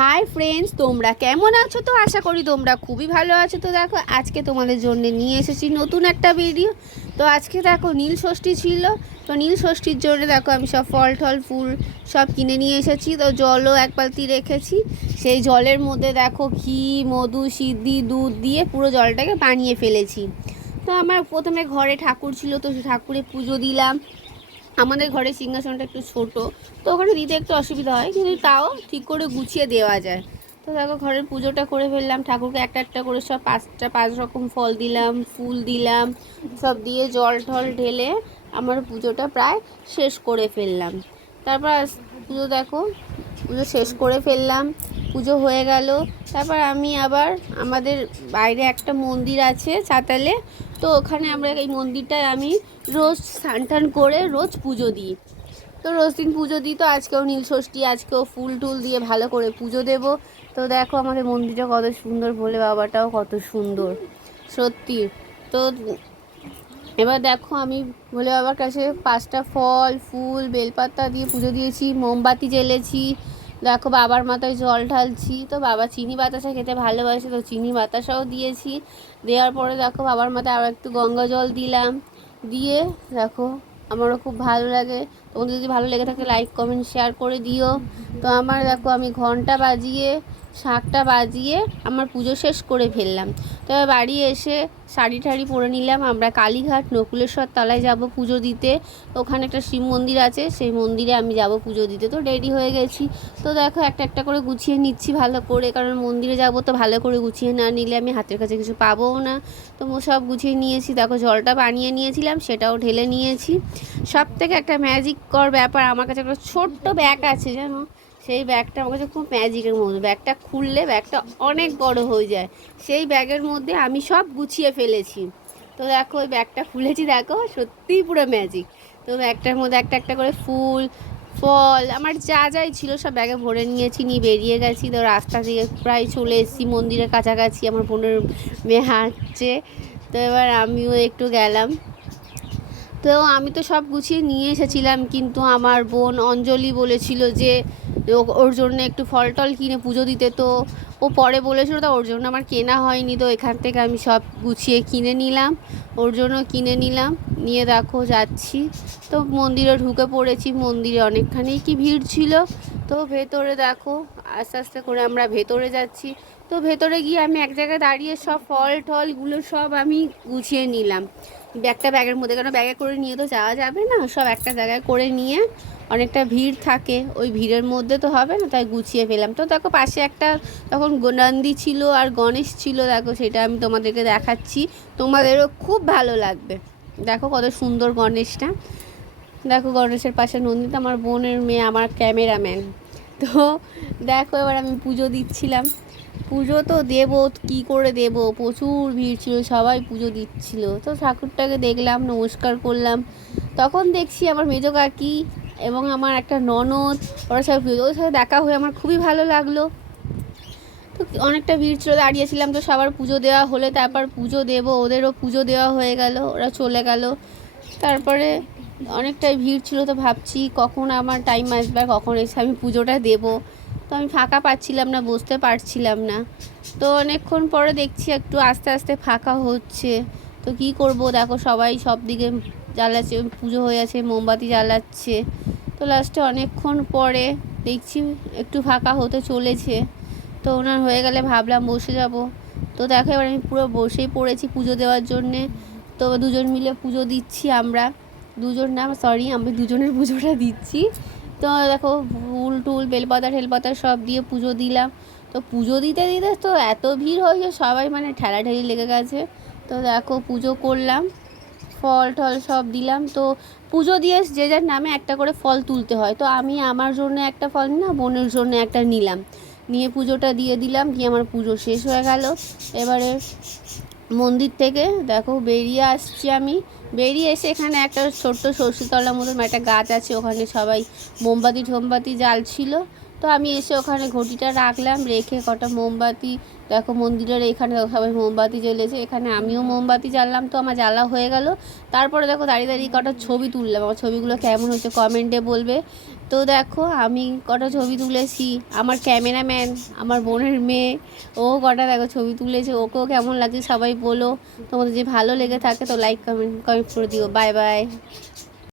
Hi friends তোমরা কেমন আছো? তো আশা করি তোমরা খুবই ভালো আছো। তো দেখো, আজকে তোমাদের জন্য নিয়ে এসেছি নতুন একটা ভিডিও তো আজকে দেখো, নীল ষষ্ঠী ছিল। তো নীল ষষ্ঠীর জন্য দেখো, আমি সব ফল টল, ফুল সব কিনে নিয়ে এসেছি। তো জলও এক বালতি রেখেছি। সেই জলের মধ্যে দেখো, ঘি, মধু, সিদ্ধি, দুধ দিয়ে পুরো জলটাকে বানিয়ে ফেলেছি। তো আমার প্রথমে ঘরে ঠাকুর ছিল, তো ঠাকুরে পুজো দিলাম। আমাদের ঘরে সিংহাসনটা একটু ছোট, তো ওখানে দিতে একটু অসুবিধা হয়, কিন্তু তাও ঠিক করে গুছিয়ে দেওয়া যায়। তো দেখো ঘরের পুজোটা করে ফেললাম, ঠাকুরকে একটা একটা করে সব পাঁচটা পাঁচ রকম ফল দিলাম, ফুল দিলাম, সব দিয়ে জল ঠল ঢেলে আমার পুজোটা প্রায় শেষ করে ফেললাম। তারপর পুজো দেখো পুজো শেষ করে ফেললাম, পুজো হয়ে গেল। তারপর আমি আবার আমাদের বাইরে একটা মন্দির আছে চাতালে, তো ওখানে আমরা এই মন্দিরটায় আমি রোজ স্নান টান করে রোজ পুজো দিই। তো রোজ দিন পুজো দিই, তো আজকেও নীল ষষ্ঠী, আজকেও ফুল টুল দিয়ে ভালো করে পুজো দেব। তো দেখো আমাদের মন্দিরটা কত সুন্দর, ভোলে বাবাটাও কত সুন্দর, সত্যি। তো এবার দেখো আমি ভোলে বাবার কাছে পাঁচটা ফল, ফুল, বেলপাতা দিয়ে পুজো দিয়েছি, মোমবাতি জ্বেলেছি, দেখো বাবার মাথায় জল ঢালছি, তো বাবা চিনি বাতাসা খেতে ভালোবাসে, তো চিনি বাতাসাও দিয়েছি। দেওয়ার পরে দেখো বাবার মাথায় আবার একটু গঙ্গা জল দিলাম, দিয়ে দেখো আমারও খুব ভালো লাগে। তোমাদের যদি ভালো লেগে থাকে লাইক কমেন্ট শেয়ার করে দিও। তো আমার দেখো আমি ঘণ্টা বাজিয়ে শাঁখটা বাজিয়ে আমার পুজো শেষ করে ফেললাম। তো বাড়ি এসে শাড়ি ঠাড়ি পরে নিলাম। আমরা কালীঘাট নকুলেশ্বর তলায় যাব পুজো দিতে। ওখানে একটা শিব মন্দির আছে, সেই মন্দিরে আমি যাব পুজো দিতে। তো রেডি হয়ে গেছি। তো দেখো, একটা একটা করে গুছিয়ে নিচ্ছি ভালো করে। কারণ মন্দিরে যাব তো ভালো করে গুছিয়ে না নিলে আমি হাতের কাছে কিছু পাবোও না। তো সব গুছিয়ে নিয়েছি। দেখো, জলটা বানিয়ে নিয়েছিলাম, সেটাও ঢেলে নিয়েছি। সব থেকে একটা ম্যাজিক কর ব্যাপার, আমার কাছে একটা ছোট্ট ব্যাগ আছে, জানো? সেই ব্যাগটা আমার কাছে খুব ম্যাজিকের মতো। ব্যাগটা খুললে ব্যাগটা অনেক বড় হয়ে যায়। সেই ব্যাগের মধ্যে আমি সব গুছিয়ে ফেলেছি। তো দেখো, ওই ব্যাগটা খুলেছি, দেখো, সত্যিই পুরো ম্যাজিক। তো ব্যাগটার মধ্যে একটা একটা করে ফুল, ফল, আমার যা যাই ছিল সব ব্যাগে ভরে নিয়েছি, নিয়ে বেরিয়ে গেছি। তো রাস্তা থেকে প্রায় চলে এসেছি, মন্দিরের কাছাকাছি, আমার বোনের মেয়ে হাঁটছে। তো এবার আমিও একটু গেলাম। তো আমি তো সব গুছিয়ে নিয়ে এসেছিলাম, কিন্তু আমার বোন অঞ্জলি বলেছিল যে ওর জন্য একটু ফল টল কিনে পুজো দিতে। তো ও পরে বলেছিল তো ওর জন্য আমার কেনা হয়নি, তো এখান থেকে আমি সব গুছিয়ে কিনে নিলাম, ওর জন্য কিনে নিলাম। নিয়ে দেখো যাচ্ছি। তো মন্দিরে ঢুকে পড়েছি, মন্দিরে অনেকখানি কি ভিড় ছিল। তো ভেতরে দেখো, আস্তে আস্তে করে আমরা ভেতরে যাচ্ছি। তো ভেতরে গিয়ে আমি এক জায়গায় দাঁড়িয়ে সব ফল টলগুলো সব আমি গুছিয়ে নিলাম। ব্যাগটা ব্যাগের মধ্যে, কেন ব্যাগে করে নিয়ে তো যাওয়া যাবে না? সব একটা জায়গায় করে নিয়ে অনেকটা ভিড় থাকে। ওই ভিড়ের মধ্যে তো হবে না, তাই গুছিয়ে ফেলাম তো দেখো পাশে একটা তখন নন্দী ছিল আর গণেশ ছিল, দেখো সেটা আমি তোমাদেরকে দেখাচ্ছি। তোমাদেরও খুব ভালো লাগবে। দেখো কত সুন্দর গণেশটা। দেখো গণেশের পাশে নন্দিতা, আমার বোনের মেয়ে, আমার ক্যামেরাম্যান। তো দেখো এবার আমি পুজো দিচ্ছিলাম। পুজো তো দেবো, কি করে দেবো? প্রচুর ভিড় ছিল, সবাই পুজো দিচ্ছিল। তো ঠাকুরটাকে দেখলাম, নমস্কার করলাম। তখন দেখছি আমার মেজো কাকি এবং আমার একটা ননদ, ওরা সব ওদের সাথে দেখা হয়ে আমার খুবই ভালো লাগল। তো অনেকটা ভিড় ছিল, দাঁড়িয়েছিলাম তো সবার পুজো দেওয়া হলে, তারপর পুজো দেবো, ওদেরও পুজো দেওয়া হয়ে গেল, ওরা চলে গেল। তারপরে অনেকটাই ভিড় ছিল তো ভাবছি কখন আমার টাইম আসবে, কখন এসে আমি পুজোটা দেবো। আমি ফাঁকা পাচ্ছিলাম না বসতে পারছিলাম না। তো অনেকক্ষণ পরে দেখছি একটু আস্তে আস্তে ফাঁকা হচ্ছে। তো কি করব, দেখো সবাই সব দিকে জ্বালাচ্ছে, পুজো হয়ে আছে, মোমবাতি জ্বালাচ্ছে। তো লাস্টে অনেকক্ষণ পরে দেখছি একটু ফাঁকা হতে চলেছে। তো ওনার হয়ে গেলে ভাবলাম বসে যাব। তো দেখো এবার আমি পুরো বসেই পড়েছি পুজো দেওয়ার জন্যে। তো দুজন মিলে পুজো দিচ্ছি আমরা। দুজন না সরি আমি দুজনের পুজোটা দিচ্ছি। তো দেখো ফুল টুল, বেলপাতা ঠেলপাতা সব দিয়ে পুজো দিলাম। তো পুজো দিতে দিতে তো এত ভিড় হয়েছে সবাই মানে ঠেলাঠেলি লেগে গেছে। তো দেখো পুজো করলাম, ফল টল সব দিলাম। তো পুজো দিয়ে যে যার নামে একটা করে ফল তুলতে হয়। তো আমি আমার জন্য একটা ফল না, বোনের জন্য একটা নিলাম। নিয়ে পুজোটা দিয়ে দিলাম, দিয়ে আমার পুজো শেষ হয়ে গেল। এবারে মন্দির থেকে, দেখো বেরিয়ে আসছি আমি। বেরিয়ে এসে এখানে একটা ছোট্ট সরষেতলার মতন একটা গাছ আছে, ওখানে সবাই মোমবাতি ঠোমবাতি জ্বালছিল। তো আমি এসে ওখানে ঘটিটা রাখলাম, রেখে কটা মোমবাতি, দেখো মন্দিরের এখানে সবাই মোমবাতি জ্বলেছে, এখানে আমিও মোমবাতি জ্বাললাম, তো আমার জ্বালা হয়ে গেল। তারপরে দেখো দাঁড়িয়ে দাঁড়িয়ে কটা ছবি তুললাম, আমার ছবিগুলো কেমন হচ্ছে কমেন্টে বলবে। তো দেখো, আমি কটা ছবি তুলেছি। আমার ক্যামেরাম্যান, আমার বোনের মেয়ে, ও কটা দেখো ছবি তুলেছে। ওকেও কেমন লাগছে সবাই বলো। তোমাদের যে ভালো লেগে থাকে তো লাইক কমেন্ট কমেন্ট করে দিও। Bye bye